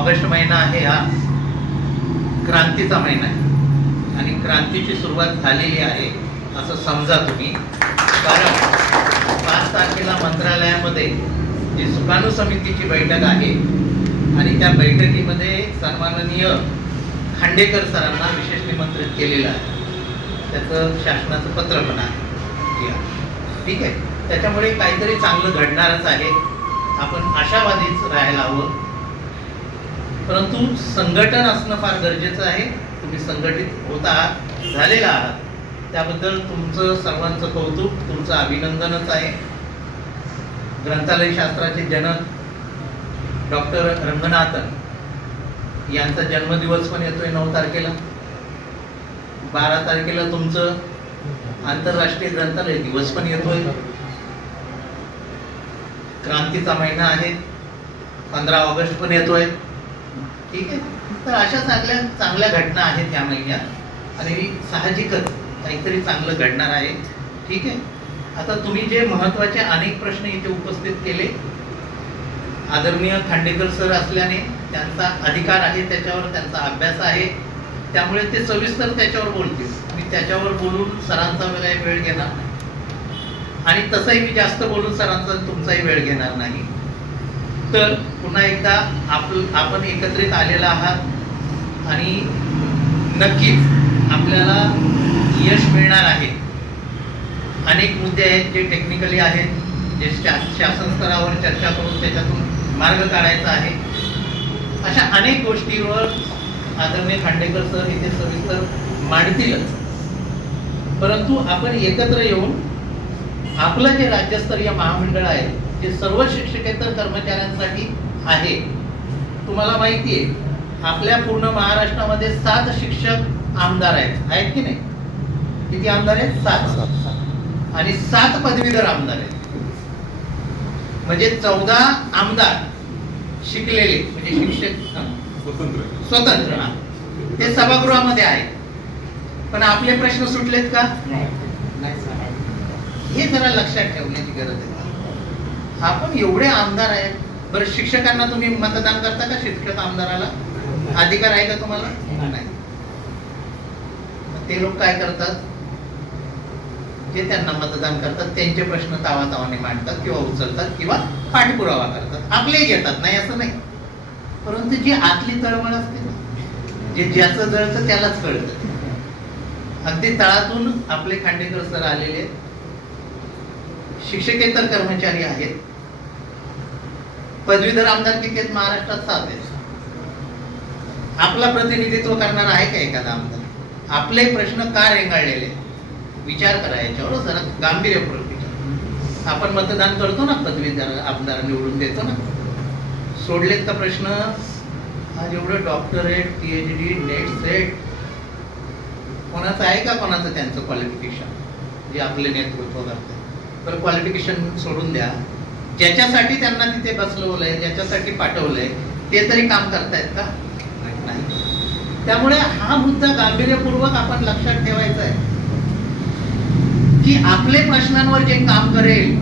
August महिना आहे हा क्रांतीचा महिना आहे आणि क्रांतीची सुरुवात झालेली आहे असं समजा तुम्ही. कारण 5 तारखेला मंत्रालयामध्ये जी सुकाणू समितीची बैठक आहे आणि त्या बैठकीमध्ये सन्माननीय खांडेकर सरांना विशेष निमंत्रित केलेलं आहे. त्याचं शासनाचं पत्र पण आहे. ठीक आहे, त्याच्यामुळे काहीतरी चांगलं घडणारच आहे. आपण आशावादीच राहायला हवं. परंतु संघटन असणं फार गरजेचं आहे. तुम्ही संघटित होत आहात, झालेला आहात, त्याबद्दल तुमचं सर्वांचं कौतुक, तुमचं अभिनंदनच आहे. ग्रंथालय शास्त्राचे जनक डॉक्टर रंगनाथन यांचा जन्मदिवस पण येतोय 9 तारखेला. 12 तारखेला तुमचं आंतरराष्ट्रीय ग्रंथालय दिवस पण येतोय. क्रांतीचा महिना आहे, 15 ऑगस्ट पण येतोय. ठीक आहे, तर अशा चांगल्या घटना आहेत या महिन्यात आणि साहजिकच काहीतरी चांगलं घडणार आहे. ठीक आहे, आता तुम्ही जे महत्त्वाचे अनेक प्रश्न इथे उपस्थित केले, आदरणीय खांडेकर सर असल्याने त्यांचा अधिकार आहे, त्याच्यावर त्यांचा अभ्यास आहे, त्यामुळे ते सविस्तर त्याच्यावर बोलतील. मी त्याच्यावर बोलून सरांचा वेळ घेणार नाही आणि तसंही मी जास्त बोलून सरांचा तुमचाही वेळ घेणार नाही. तर पुन्हा एकदा आपण एकत्रित आलेला आहात आणि नक्कीच आपल्याला यश मिळणार आहे. अनेक मुद्दे आहेत जे टेक्निकली आहेत, जे शासन स्तरावर चर्चा करून त्याच्यातून मार्ग काढायचा आहे. अशा अनेक गोष्टीवर आदरणीय खांडेकर सर इथे सविस्तर मांडतीलच. परंतु आपण एकत्र येऊन आपलं जे राज्यस्तरीय महामंडळ आहे, जे सर्व शिक्षकेतर कर्मचाऱ्यांसाठी आहे, तुम्हाला माहिती आहे आपल्या पूर्ण महाराष्ट्रामध्ये 7 शिक्षक आमदार आहेत की नाही? किती आमदार आहेत? 7 आणि 7 पदवीधर आमदार आहेत. म्हणजे 14 आमदार शिकलेले, म्हणजे शिक्षक स्वतंत्र ते सभागृहामध्ये आहेत. पण आपले प्रश्न सुटलेत का? हे जरा लक्षात ठेवण्याची गरज आहे. आपण एवढे आमदार आहेत. बरं, शिक्षकांना तुम्ही मतदान करता का? शिक्षक आमदाराला अधिकार आहे का तुम्हाला? नाही. ते लोक काय करतात? जे त्यांना मतदान करतात त्यांचे प्रश्न तावातावाने मांडतात किंवा उचलतात किंवा पाठपुरावा करतात. आपले घेतात, नाही असं नाही. परंतु जी आतली तळमळ असते ना, जे ज्याचं जळतं त्यालाच कळतं. अगदी तळातून आपले खांडेकर सर आलेले शिक्षकेतर कर्मचारी आहेत. पदवीधर आमदार किती आहेत? महाराष्ट्रात 7 आहेत. आपला प्रतिनिधित्व करणार आहे का एखादा आमदार? आपले प्रश्न का रेंगाळलेले? विचार करा याच्यावर जरा गांभीर्यपूर्वक विचार. आपण मतदान करतो ना, पदवीधर आमदार निवडून देतो ना. सोडलेत का प्रश्न? आज एवढं डॉक्टरेट, PhD, नेट सेट कोणाचं आहे का? कोणाचं त्यांचं क्वालिफिकेशन जे आपले नेतृत्व करते? तर क्वालिफिकेशन सोडून द्या. ज्याच्यासाठी त्यांना तिथे बसवलंय, ज्याच्यासाठी पाठवलंय, ते तरी काम करतायत का? नाही. त्यामुळे हा मुद्दा गांभीर्यपूर्वक आपण लक्षात ठेवायचा आहे की आपले प्रश्नांवर जे काम करेल,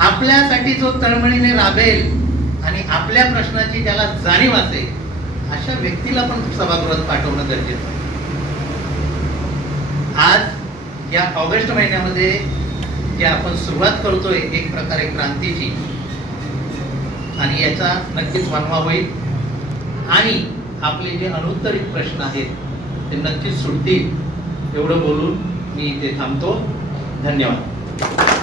आपल्यासाठी जो तळमळीने राबेल आणि आपल्या प्रश्नाची ज्याला जाणीव असेल, अशा व्यक्तीला पण सभागृहात पाठवणं गरजेचं आहे. आज या ऑगस्ट महिन्यामध्ये जे आपण सुरुवात करतोय एक प्रकारे क्रांतीची, आणि याचा नक्कीच वणवा होईल आणि आपले जे अनुत्तरित प्रश्न आहेत ते नक्कीच सुटतील. एवढं बोलून मी इथे थांबतो. धन्यवाद.